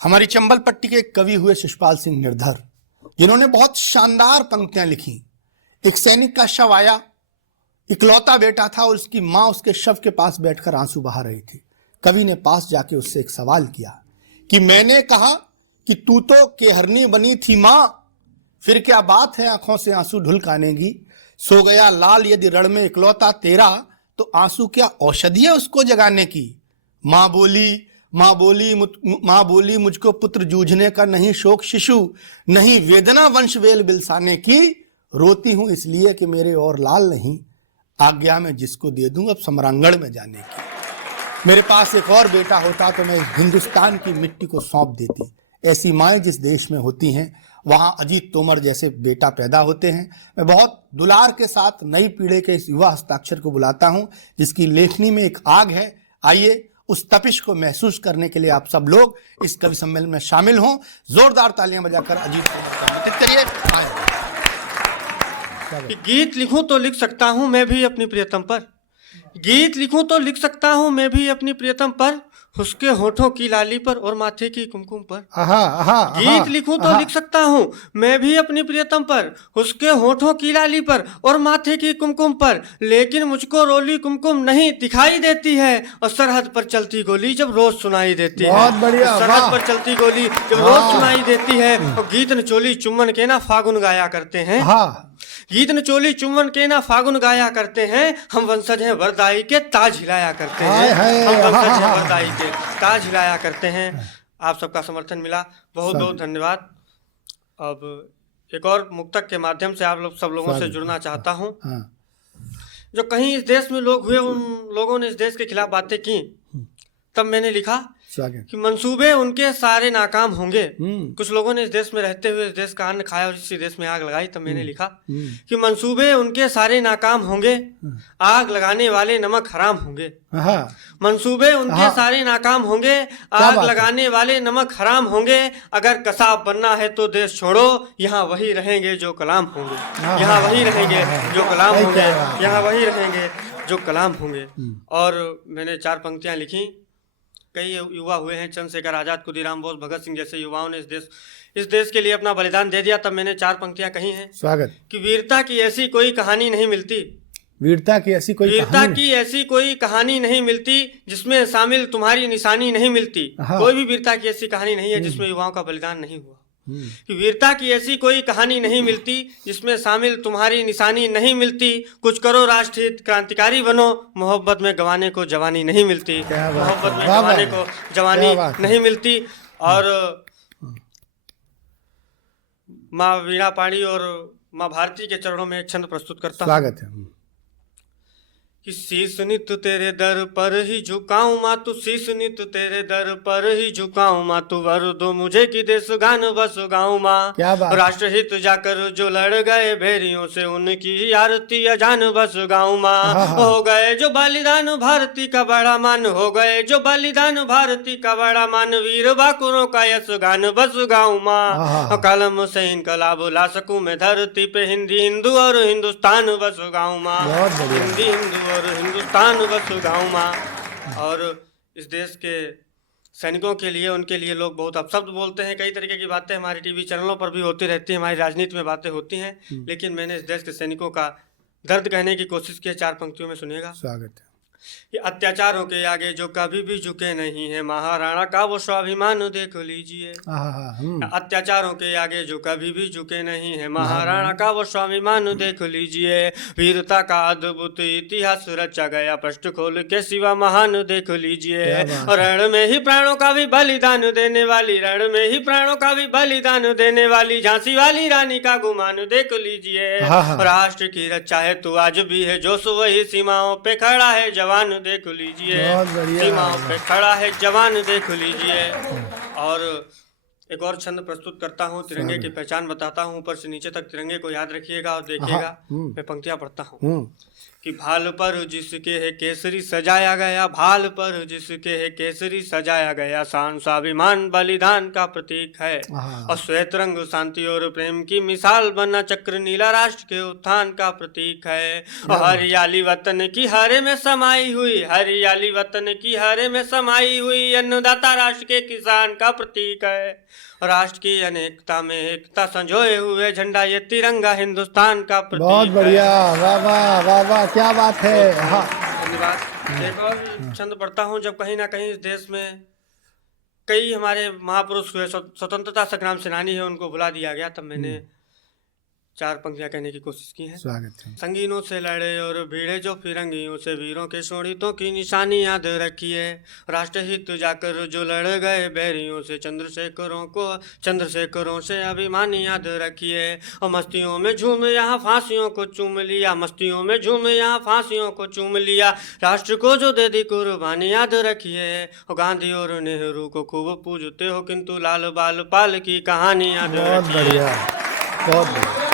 हमारी चंबल पट्टी के एक कवि हुए शिषपाल सिंह निर्धर, जिन्होंने बहुत शानदार पंक्तियां लिखी। एक सैनिक का शव आया, इकलौता बेटा था और उसकी मां उसके शव के पास बैठकर आंसू बहा रही थी। कवि ने पास जाके उससे एक सवाल किया कि मैंने कहा कि तू तो केहरनी बनी थी मां, फिर क्या बात है आंखों से आंसू ढुलकाने की। सो गया लाल यदि रण में इकलौता तेरा, तो आंसू क्या औषधि है उसको जगाने की। मां बोली मुझको पुत्र जूझने का नहीं शोक शिशु, नहीं वेदना वंश वेल बिलसाने की। रोती हूं इसलिए कि मेरे और लाल नहीं, आज्ञा में जिसको दे दूं अब सम्रांगण में जाने की। मेरे पास एक और बेटा होता तो मैं हिंदुस्तान की मिट्टी को सौंप देती। ऐसी माएं जिस देश में होती हैं, वहां अजीत तोमर जैसे बेटा पैदा होते हैं। मैं बहुत दुलार के साथ नई पीढ़ी के इस युवा हस्ताक्षर को बुलाता हूं, जिसकी लेखनी में एक आग है। आइए उस तपिश को महसूस करने के लिए आप सब लोग इस कवि सम्मेलन में शामिल हों। जोरदार तालियां बजाकर अजीत तोमर को आमंत्रित करिए। गीत लिखूं तो लिख सकता हूं मैं भी अपनी प्रियतम पर, गीत लिखूं तो लिख सकता हूं मैं भी अपनी प्रियतम पर, उसके होठों की लाली पर और माथे की कुमकुम पर। गीत लिखूं तो लिख सकता हूं मैं भी अपनी प्रियतम पर, उसके होठों की लाली पर और माथे की कुमकुम पर, लेकिन मुझको रोली कुमकुम नहीं दिखाई देती है, और सरहद पर चलती गोली जब रोज सुनाई देती है। बहुत बढ़िया, सरहद पर चलती गोली जब रोज सुनाई देती है, और गीत नचोली चुम्बन के ना फागुन गाया करते हैं। गीत नचोली चुम्बन के ना फागुन गाया करते हैं, हम वंशज हैं वरदाई के ताज हिलाया करते हैं। हम वंशज हैं वरदाई के ताज हिलाया करते हैं। आप सबका समर्थन मिला, बहुत बहुत धन्यवाद। अब एक और मुक्तक के माध्यम से आप लोग सब लोगों से जुड़ना चाहता हूं। जो कहीं इस देश में लोग हुए, उन लोगों ने इस देश के खिलाफ बातें की, तब मैंने लिखा कि मंसूबे उनके सारे नाकाम होंगे। कुछ लोगों ने इस देश में रहते हुए इस देश का अन्न खाया और इसी देश में आग लगाई। तब मैंने लिखा कि मंसूबे उनके सारे नाकाम होंगे, आग लगाने वाले नमक हराम होंगे। मंसूबे उनके सारे नाकाम होंगे, आग लगाने वाले नमक हराम होंगे। अगर कसाब बनना है तो देश छोड़ो, यहाँ वही रहेंगे जो कलाम होंगे। यहाँ वही रहेंगे जो कलाम होंगे, यहाँ वही रहेंगे जो कलाम होंगे। और मैंने 4 पंक्तियां लिखी। कई युवा हुए हैं, चंद्रशेखर आजाद, खुदीराम बोस, भगत सिंह जैसे युवाओं ने इस देश के लिए अपना बलिदान दे दिया। तब मैंने 4 पंक्तियां कही हैं। स्वागत। कि वीरता की ऐसी कोई कहानी नहीं मिलती, वीरता की ऐसी कोई कहानी नहीं मिलती जिसमें शामिल तुम्हारी निशानी नहीं मिलती। कोई भी वीरता की ऐसी कहानी नहीं है जिसमें युवाओं का बलिदान नहीं हुआ। कि वीरता की ऐसी कोई कहानी नहीं मिलती जिसमें शामिल तुम्हारी निशानी नहीं मिलती। कुछ करो राष्ट्रहित, क्रांतिकारी बनो, मोहब्बत में गंवाने को जवानी नहीं मिलती। मोहब्बत में गंवाने को जवानी नहीं मिलती। और माँ वीणा पाणी और माँ भारती के चरणों में एक छंद प्रस्तुत करता हूँ। स्वागत है। कि शीश नित तेरे दर पर ही झुकाऊं माँ, तू शीश नित तेरे दर पर ही झुकाऊं माँ, तू वर दो मुझे कि देश गान बस गाऊं माँ। राष्ट्रहित जाकर जो लड़ गए भेरियों से, उनकी आरती अजान बस गाऊं माँ। हो गए जो बलिदान भारती का बड़ा मान, हो गए जो बलिदान भारती का बड़ा मान, वीर बाकुरों का यश गान बस गाऊं माँ। कलम से इनकलाब ला सकूं मैं धरती पे, हिंदी हिंदू और हिंदुस्तान बस गाऊं माँ। हिंदी हिंदू और हिंदुस्तान बस गाऊं माँ। और इस देश के सैनिकों के लिए, उनके लिए लोग बहुत अपशब्द बोलते हैं। कई तरीके की बातें हमारे टीवी चैनलों पर भी होती रहती हैं, हमारी राजनीति में बातें होती हैं, लेकिन मैंने इस देश के सैनिकों का दर्द कहने की कोशिश की है। 4 पंक्तियों में सुनिएगा। स्वागत है। कि अत्याचारों के आगे जो कभी भी झुके नहीं है, महाराणा का वो स्वाभिमान देख लीजिए। अत्याचारों के आगे जो कभी भी झुके नहीं है, महाराणा का वो स्वाभिमान देख लीजिए। वीरता का अद्भुत इतिहास रचा गया, पृष्ठ खोल के सिवा महान देख लीजिए। और रण में ही प्राणों का भी बलिदान देने वाली, रण में ही प्राणों का भी बलिदान देने वाली झांसी वाली रानी का गुमान देख लीजिए। राष्ट्र की रक्षा है तू आज भी है जोश, वही सीमाओं पे खड़ा है जवान देख लीजिए। सीमाओं पे खड़ा है जवान देख लीजिए। और एक और छंद प्रस्तुत करता हूँ, तिरंगे की पहचान बताता हूँ, ऊपर से नीचे तक तिरंगे को याद रखिएगा और देखिएगा। मैं पंक्तियां पढ़ता हूँ। कि भाल पर जिसके है केसरी सजाया गया, भाल पर जिसके है केसरी सजाया गया, शान स्वाभिमान बलिदान का प्रतीक है। और श्वेत रंग शांति और प्रेम की मिसाल बना, चक्र नीला राष्ट्र के उत्थान का प्रतीक है। और हरियाली वतन की हरे में समाई हुई, हरियाली वतन की हरे में समाई हुई, अन्नदाता राष्ट्र के किसान का प्रतीक है। राष्ट्र की अनेकता में एकता संजोए हुए झंडा, ये तिरंगा हिंदुस्तान का प्रतीक है। बहुत बढ़िया, वाह वाह वाह वाह, क्या बात है। हाँ धन्यवाद। एक और छंद पढ़ता हूँ। जब कहीं ना कहीं इस देश में कई हमारे महापुरुष हुए, स्वतंत्रता संग्राम सेनानी है, उनको भुला दिया गया, तब मैंने 4 पंक्तियां कहने की कोशिश की है। स्वागत है। संगीनों से लड़े और भिड़े जो फिरंगियों से, वीरों के शोणितों की निशानी याद रखिए। राष्ट्रहित जाकर जो लड़ गए बैरियों से, चंद्रशेखरों से अभिमान याद रखिए। और मस्तियों में झूम यहाँ फांसियों को चूम लिया, मस्तियों में झूम यहाँ फांसियों को चूम लिया। राष्ट्र को जो दे दी कुर्बानी याद रखिए। और गांधी और नेहरू को खूब पूजते हो, किंतु लाल बाल पाल की कहानी याद बहुत रखिए। बढ़िया, बहुत बढ़िया।